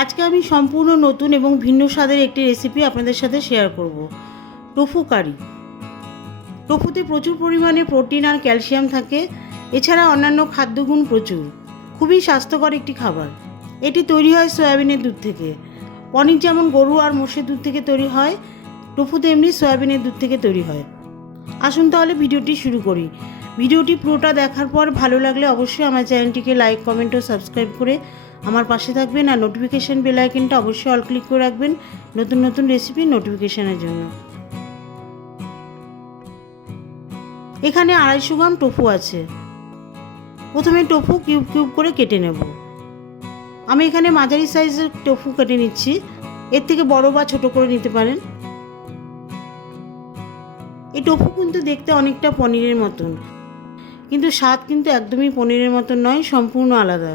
আজকে আমি সম্পূর্ণ নতুন এবং ভিন্ন স্বাদের একটি রেসিপি আপনাদের সাথে শেয়ার করব। টোফু কারি। টোফুতে প্রচুর পরিমাণে প্রোটিন আর ক্যালসিয়াম থাকে। এছাড়া অন্যান্য খাদ্যগুণ প্রচুর। খুবই স্বাস্থ্যকর একটি খাবার। এটি তৈরি হয় সয়াবিনের দুধ থেকে। পনির যেমন গরু আর মোষের দুধ থেকে তৈরি হয়, টোফু তেমনি সয়াবিনের দুধ থেকে তৈরি হয়। আসুন তাহলে ভিডিওটি শুরু করি। ভিডিওটি পুরোটা দেখার পর ভালো লাগলে অবশ্যই আমার চ্যানেলটিকে লাইক, কমেন্ট ও সাবস্ক্রাইব করে আমার পাশে থাকবেন, আর নোটিফিকেশান বেল আইকনটা অবশ্যই অল ক্লিক করে রাখবেন নতুন নতুন রেসিপির নোটিফিকেশানের জন্য। এখানে 250 গ্রাম টোফু আছে। প্রথমে টোফু কিউব কিউব করে কেটে নেব। আমি এখানে মাঝারি সাইজের টোফু কেটে নিচ্ছি। এর থেকে বড় বা ছোট করে নিতে পারেন। এই টোফু কিন্তু দেখতে অনেকটা পনিরের মতন, কিন্তু স্বাদ কিন্তু একদমই পনিরের মতন নয়, সম্পূর্ণ আলাদা।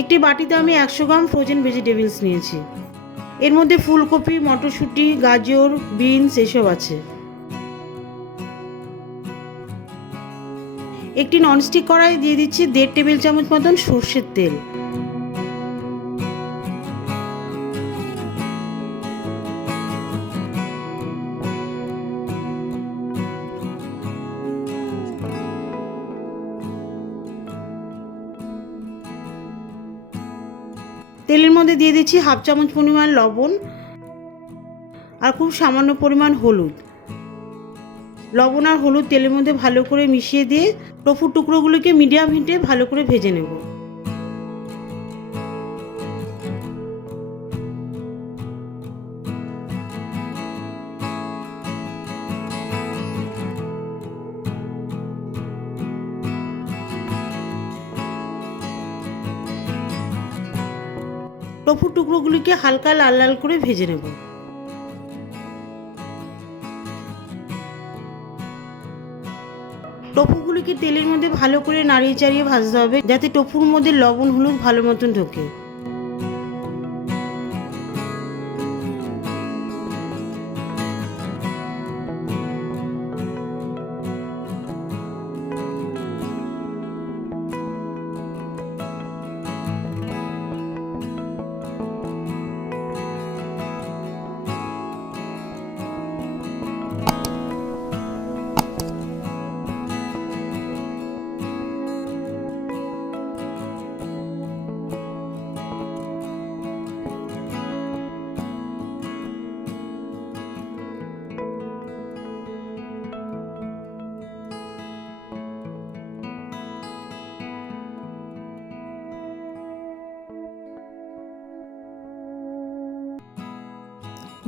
একটি বাটিতে আমি 100 গ্রাম ফ্রোজেন ভেজিটেবলস নিয়েছি। এর মধ্যে ফুলকপি, মটরশুঁটি, গাজর, বিনস এসব আছে। একটি ননস্টিক কড়াই দিয়ে দিচ্ছি 1.5 টেবিল চামচ মতন সর্ষের তেল। তেলের মধ্যে দিয়ে দিচ্ছি 1/2 চামচ পরিমাণ লবণ আর খুব সামান্য পরিমাণ হলুদ। লবণ আর হলুদ তেলের মধ্যে ভালো করে মিশিয়ে দিয়ে টোফুর টুকরোগুলোকে মিডিয়াম হিটে ভালো করে ভেজে নেব। টোফুর টুকরোগুলিকে হালকা লাল লাল করে ভেজে নেব। টোফুগুলিকে তেলের মধ্যে ভালো করে নাড়িয়ে চাড়িয়ে ভাজতে হবে, যাতে টোফুর মধ্যে লবণ হলুদ ভালো মতন ঢোকে।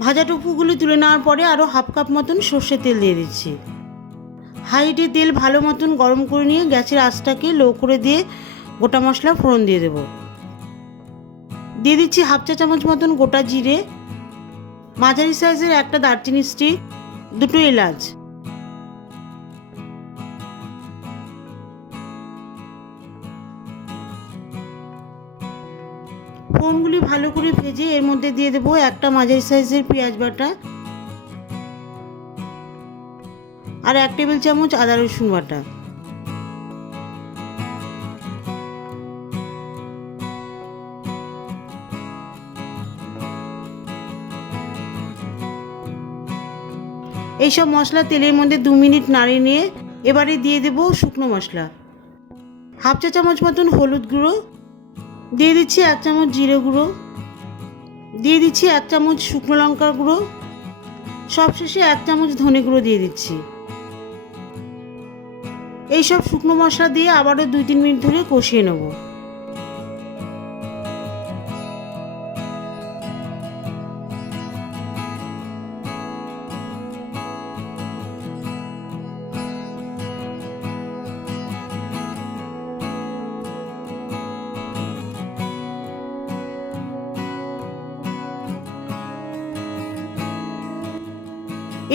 ভাজা টোফুগুলি তুলে নেওয়ার পরে আরও 1/2 কাপ মতন সর্ষের তেল দিয়ে দিচ্ছি। হাই হিটে তেল ভালো মতন গরম করে নিয়ে গ্যাসের আঁচটাকে লো করে দিয়ে গোটা মশলা ফোড়ন দিয়ে দেব। দিয়ে দিচ্ছি 1/2 চা চামচ মতন গোটা জিরে, মাঝারি সাইজের একটা দারচিনি স্টিক, 2টো এলাচ। ফোড়নগুলি ভালো করে ভেজে এর মধ্যে দিয়ে দেবো একটা মাঝারি সাইজের পেঁয়াজ বাটা আর 1 টেবিল চামচ আদা রসুন বাটা। এইসব মশলা তেলের মধ্যে 2 মিনিট নাড়িয়ে নিয়ে এবারে দিয়ে দেবো শুকনো মশলা। 1/2 চা চামচ মতন হলুদ গুঁড়ো, দিয়ে দিচ্ছি 1 চামচ জিরে গুঁড়ো, দিয়ে দিচ্ছি 1 চামচ শুকনো লঙ্কার গুঁড়ো, সবশেষে 1 চামচ ধনে গুঁড়ো দিয়ে দিচ্ছি। এইসব শুকনো মশলা দিয়ে আবারও 2-3 মিনিট ধরে কষিয়ে নেব।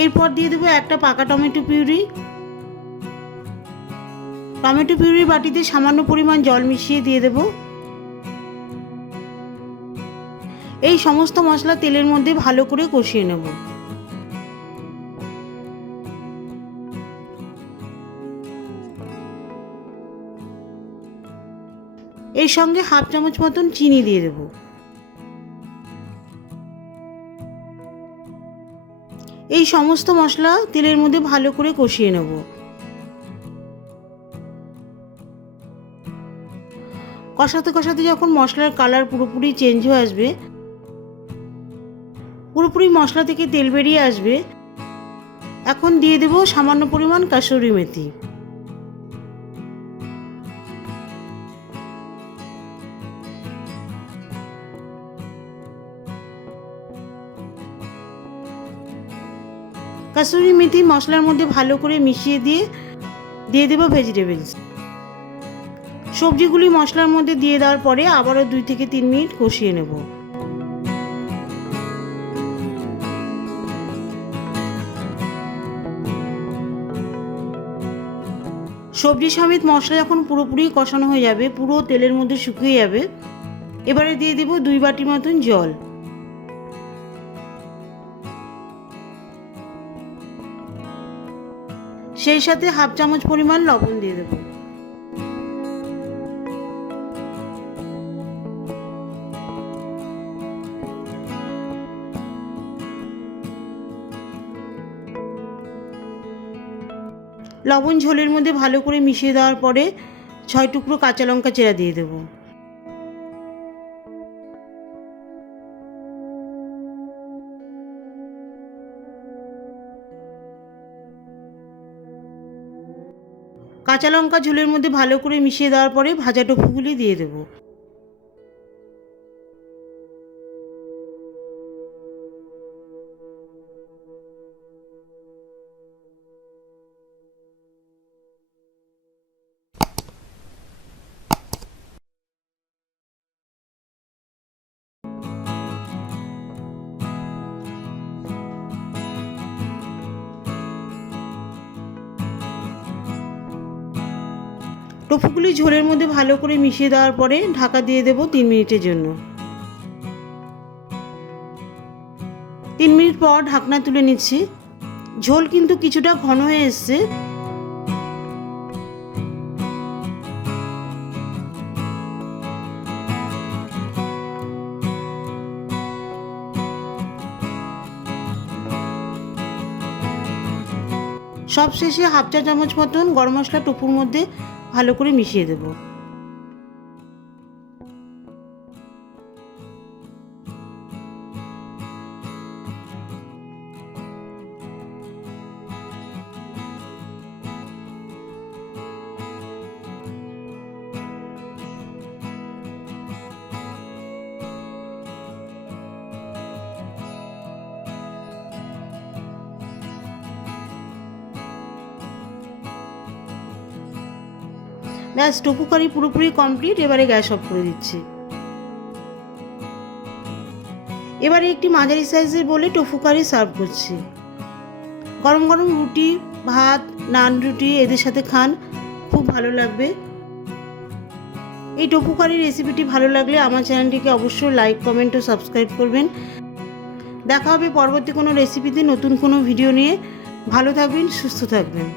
এরপর দিয়ে দেবো একটা পাকা টমেটো পিউরি। টমেটো পিউরি বাটিতে সামান্য পরিমাণ জল মিশিয়ে দিয়ে দেব। এই সমস্ত মশলা তেলের মধ্যে ভালো করে কষিয়ে নেব। এর সঙ্গে হাফ চামচ মতন চিনি দিয়ে দেব। এই সমস্ত মশলা তেলের মধ্যে ভালো করে কষিয়ে নেব। কষাতে কষাতে যখন মশলার কালার পুরোপুরি চেঞ্জ হয়ে আসবে, পুরোপুরি মশলা থেকে তেল বেরিয়ে আসবে, এখন দিয়ে দেব সামান্য পরিমাণ কাসুরি মেথি। কাসুরি মেথি মশলার মধ্যে ভালো করে মিশিয়ে দিয়ে দেব ভেজিটেবলস। সবজিগুলি মশলার মধ্যে দিয়ে দেওয়ার পরে আবারও 2 থেকে 3 মিনিট কষিয়ে নেব। সবজি সমেত মশলা যখন পুরোপুরি কষানো হয়ে যাবে, পুরো তেলের মধ্যে শুকিয়ে যাবে, এবারে দিয়ে দেব 2 বাটি মতন জল। সেই সাথে হাফ চামচ পরিমাণ লবণ দিয়ে দেব। লবণ ঝোলের মধ্যে ভালো করে মিশিয়ে দেওয়ার পরে 6 টুকরো কাঁচা লঙ্কা চেরা দিয়ে দেব। কাঁচা লঙ্কা ঝোলের মধ্যে ভালো করে মিশিয়ে দেওয়ার পরে ভাজা টোফুগুলি দিয়ে দেব। টোফুগুলি ঝোলের মধ্যে ভালো করে মিশিয়ে দেওয়ার পরে ঢাকা দিয়ে দেব 3 মিনিটের জন্য। 3 মিনিট পর ঢাকনা তুলে নিচ্ছি। ঝোল কিন্তু কিছুটা ঘন হয়ে এসছে। সবশেষে হাফ চা চামচ মতন গরম মশলা টোফুর মধ্যে ভালো করে মিশিয়ে দেব। ব্যাস, টোফু কারি পুরোপুরি কমপ্লিট। এবারে গ্যাস অফ করে দিচ্ছি। এবারে একটি মাঝারি সাইজের বলে টোফু কারি সার্ভ করছি। গরম গরম রুটি, ভাত, নান রুটি এদের সাথে খান, খুব ভালো লাগবে। এই টোফু কারি রেসিপিটি ভালো লাগলে আমার চ্যানেলটিকে অবশ্যই লাইক, কমেন্ট ও সাবস্ক্রাইব করবেন। দেখা হবে পরবর্তী কোনো রেসিপিতে নতুন কোনো ভিডিও নিয়ে। ভালো থাকবেন, সুস্থ থাকবেন।